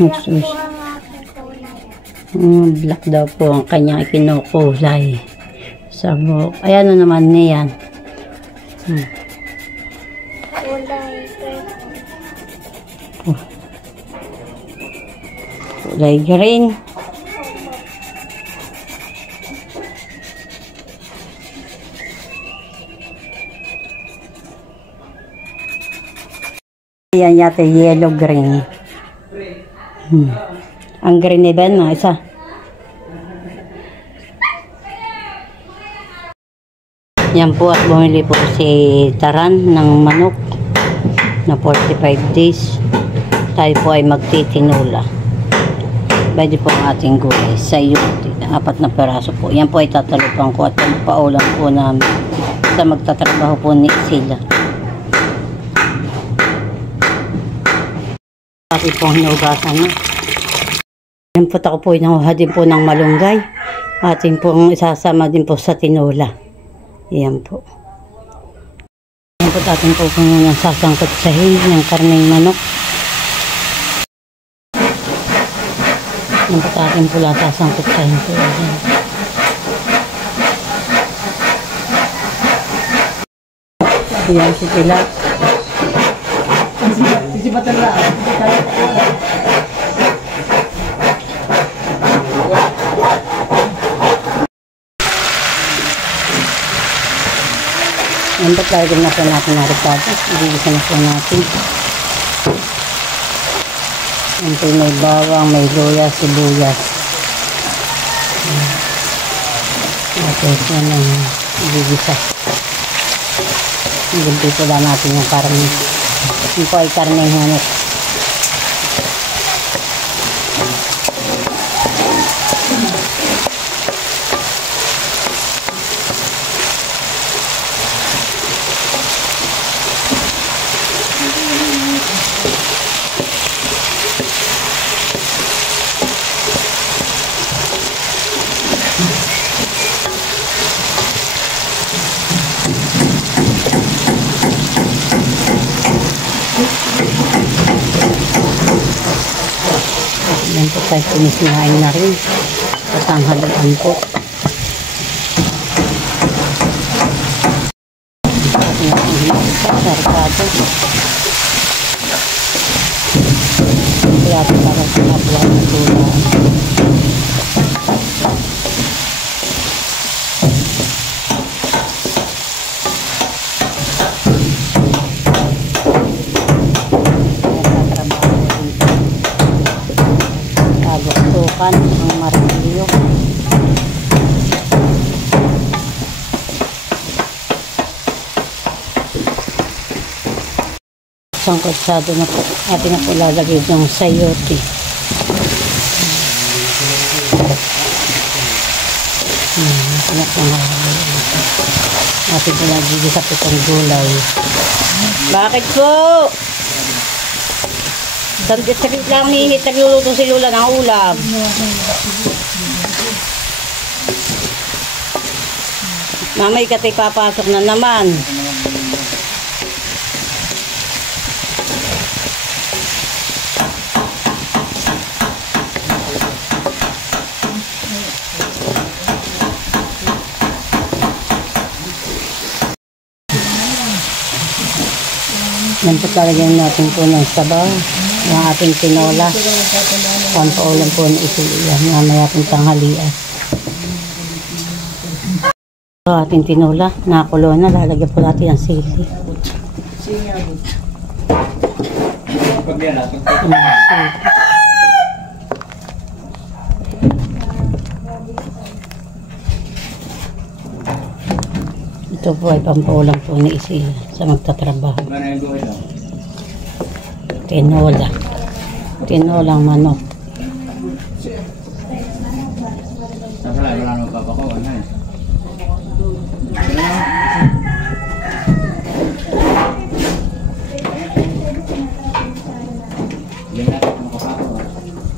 Nagsus. Black daw po ang kanyang kinukulay. Sabok. Ayan na naman niyan. Kulay green. Ayan yata yellow green. Ang green ni Ben, isa. Yan po at bumili po si Taran ng manok na 45 days. Tayo po ay magtitinula. Pwede po ang ating gulay sa yuti. 4 na peraso po. Yan po ay tatalupan ko at paulam po namin sa magtatrabaho po ni sila. Pati pong hinugasan na. Yan po ako po inahuha din po ng malunggay. Ating pong isasama din po sa tinula. Yan po. Yan po ating po ng sasangkot sa ng karneng manok. Yan po ating pula sasangkot sa po. Yan si Pila. Si Batala. Yan po tayo na po natin na ricado. Ibigisa na po natin. Yan po may bawang, may luya, sibuyas. Okay, yan ang ibigisa. Ibigisa po lang natin yung karne. Yan po ay karneng manok. Yan po tayo sinisinain na rin. Patanghalaan po. Ating sarkado. Kaya po para sa kapwa na tula. Agok-tukan ang marilyo. Isang kutsado na po. Atin na po lalagay ng sayote. Atin po lalagay sa pitong gulay. Bakit po? Saglit lang minit, nagluluto si Lula ng ulam. Mamay ka tayo papasok na naman. Yan po talagyan natin po ng sabaw. Yung ating tinola. Pampaulam po ng isuliyan. Mamaya pong tanghalian. So, ating tinola. Nakakulo na. Lalagyan po natin ang sili. Ito po ay pampaulam po ni Isi sa magtatrabaho. Tinola. Tinolang manok.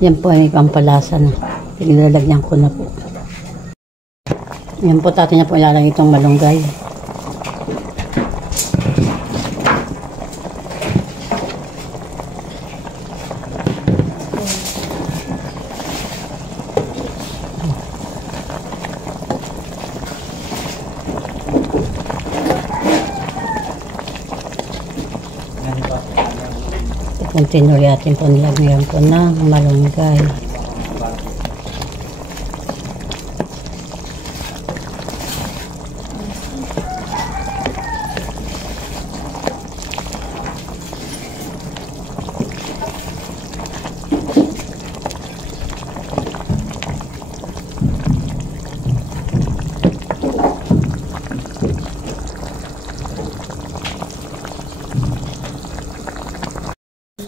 Yan po ay may pampalasa na. Pinilalagyan ko na po. Yan po tatin na po ilalagay itong malunggay. Continue natin po nilagyan po ng malunggay.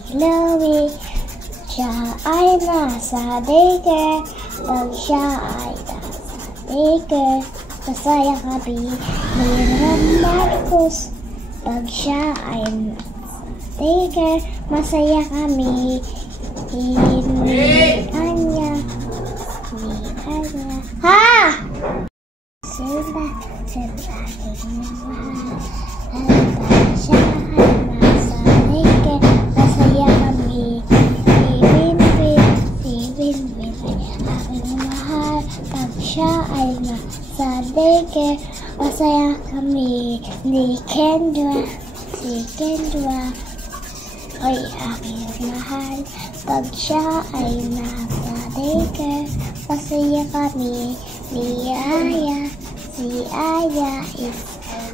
Chloe, siya ay nasa daycare. Pag siya ay nasa daycare, masaya kami ni Marcos. Pag siya ay nasa daycare, masaya kami ni Anya. Ha! Sila, sila, pag siya ay nasa daycare, masaya kami. Si Winwin ay aking mahal. Pag siya ay nasa daycare, masaya kami. Ni Kendra, si Kendra ay aking mahal. Pag siya ay nasa daycare, masaya kami. Ni Aya, si Aya is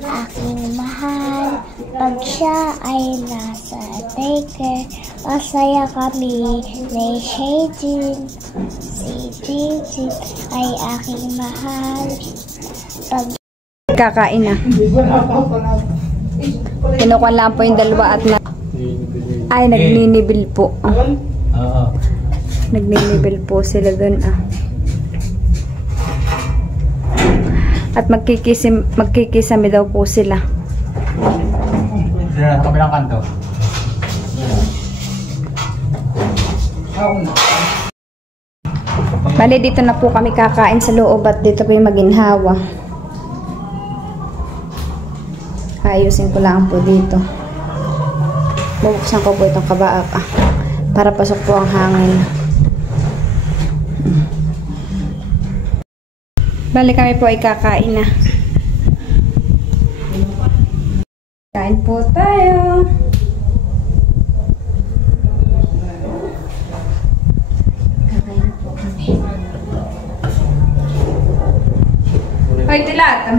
aking mahal. Pag siya ay nasa daycare, masaya kami. Ni Shayjin, si Jijin ay aking mahal. Pag Kakain na. Kinukuha lang po yung dalawa at ay, nagninibil po. Nagninibil po sila dun. At magkikisami daw po sila. Sa kabilang kanto. Bali, dito na po kami kakain sa loob at dito po yung maginhawa. Ayusin ko lang po dito. Bubuksan ko po itong kabaak para pasok po ang hangin. Bali, kami po ay kakain na. Kain po tayo. Kakain po kami. Hoy, Tilat.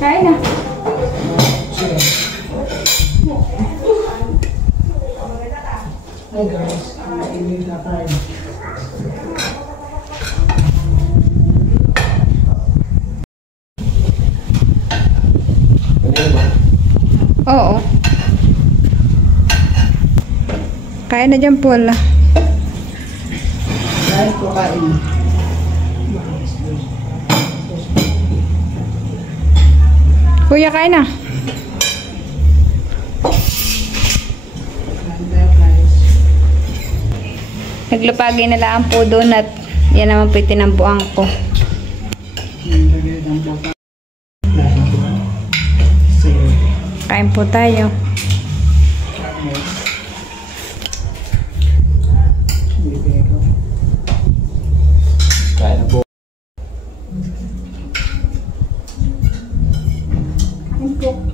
Kain na. Hey guys, hindi na kain. Oo. Kaya na dyan, Paul. Kain po, kain. Kuya, kain na. Naglupagi na lang po doon at yan naman po itinambuan ko. Kain po tayo. Kain na po.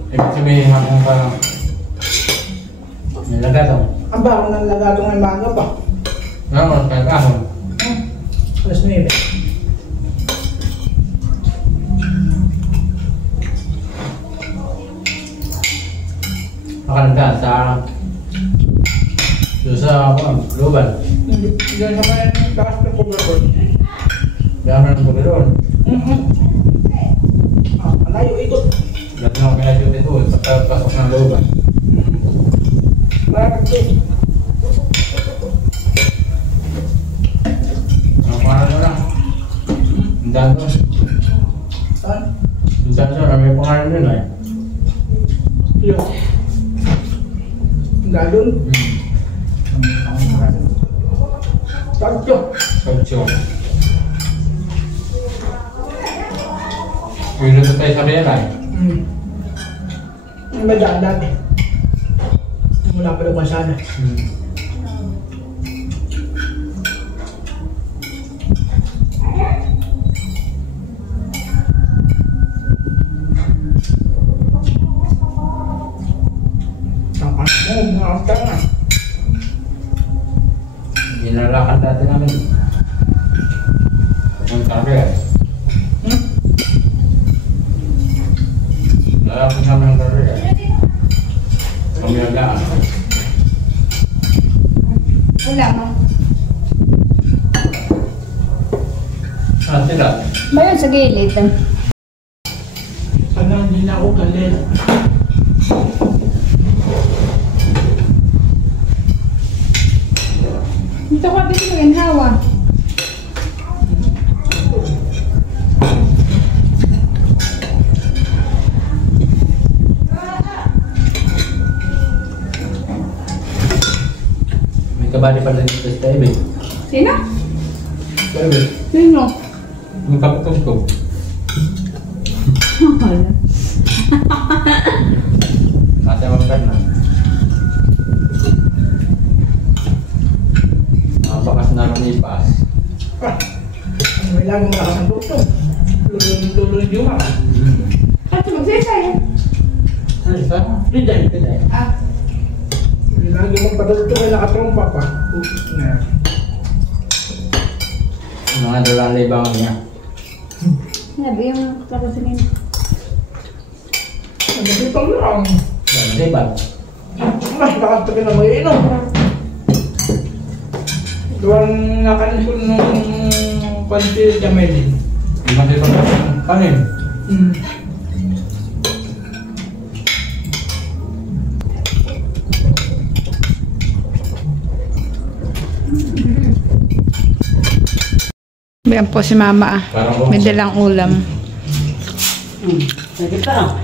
Ibig sabihin hanggang parang nilagatong. Ang bago ng lagatong ay maga pa. Ano, kagahon. Alas 9. Makalanda sa global. Hindi naman yung taas ng coverboard. Biyakan ng pagkaroon. Malayo ikot. Lahat na kaya dito sa pasok ng global. Parang ito. Ano pangalan mo lang? Ang dami doon. Saan? Ang dami doon, may pangalan doon eh. Yun. Ang galon. Tatlo. Pagcho. Pinuto tayo sa Riel ay. May daan dati. Mula pa naman sana. Bangka na. Ginalakan dati namin. Ang karya. Lalaki namin ang karya. Kami nagaan. Wala mo. Sila. Bayan sa gilid. Sana hindi na ako galit. Ito ka din mo yung hawa. May kabali pala dito sa Taibig. Sino? Taibig. Sino? Yung kapatong ko. Ate Mangkan na. Bakas na lumipas. May laging malakas ang doktor. Tuloy yung diwa. At magsisay. Ano ito? Piday. Ah. May laging magpadalto kay nakatrompa pa. Ngayon. Mga dalang libangan niya. Sabi yung kapasanin. Nagpipang lang. Dalang liban. Mas nakatabi na may inom. Doon nakanipon nung pantil Jamelin. Hindi man dito ng panin. Bayan po si mama. May dalang ulam. Sige pa.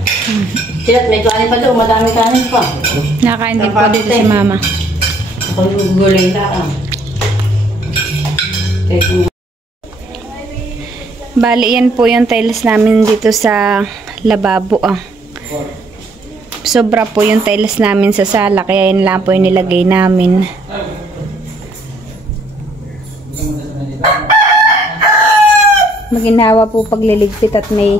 Silat, may kanin pa doon. Madami kanin pa. Nakain din po dito si mama. Ako yung gulay lang. Bali, yan po yung tiles namin dito sa lababo. Sobra po yung tiles namin sa sala, kaya yan lang po yung nilagay namin. Maginawa po pagliligpit at may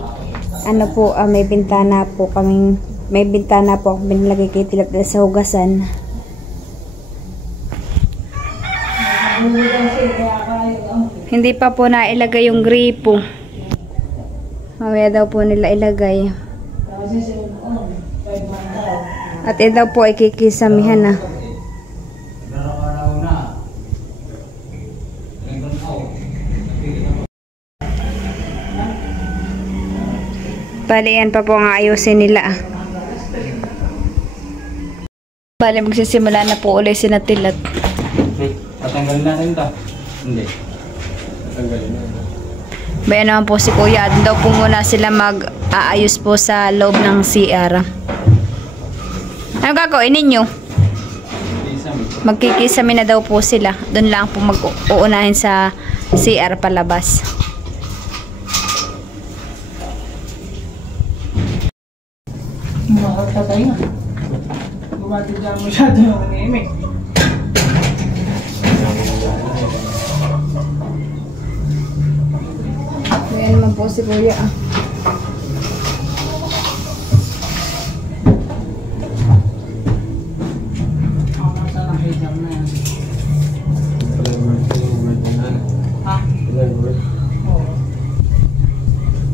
ano po, may bintana po kaming ako binilagay kay Tilat sa hugasan. Hindi pa po nailagay yung gripo. Mamaya daw po nila ilagay. At daw po ay kikisamihan na. Bali, yan pa po ang ayusin nila. Bali, magsisimula na po ulit si Tilat. Tatanggalin natin ito. Hindi. Tatanggalin natin. Bayan naman po si Kuya. Doon daw po muna sila mag-aayos po sa loob ng CR. Ano gagawin ninyo? Magkikisami na daw po sila. Doon lang po mag-uunahin sa CR palabas. Makakatay nga. Bumati dyan masyado yung nangyayamig. Bayan naman po si Kuya.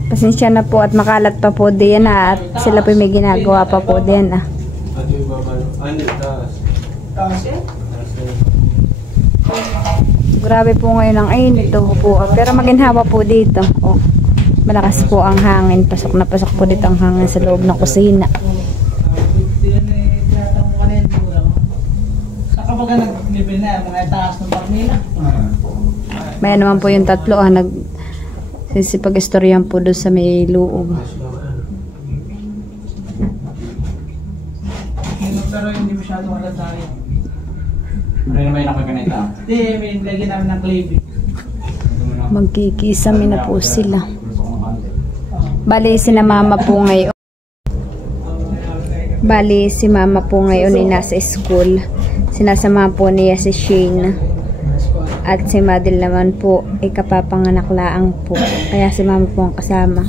Pasensya na po at makalat pa po din at sila po may ginagawa pa po din. Grabe po ngayon ang init po. Pero maginhawa po dito. Oh, malakas po ang hangin. Pasok na pasok po dito ang hangin sa loob ng kusina. Sa kapag nag-nibil na, mga taas ng pagmila. May naman po yung tatlo sisipag-istoryan po doon sa may loob. Pero hindi masyadong malatari. Ano naman yung nakaganita? Hindi, may lagyan namin ng clay. Magkikisami na po sila. Bali, si mama po ngayon. Bali, si mama po ngayon ay nasa school. Sinasama po niya si Shane. At si Madel naman po ay kapapanganak laang po. Kaya si mama po ang kasama.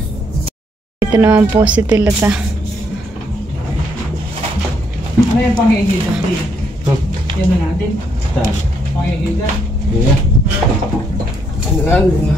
Ito naman po si Tilata. Ano yung panghihingi ng tea? Yan na natin. Saan? Pakikita. Hindi na. Ano na?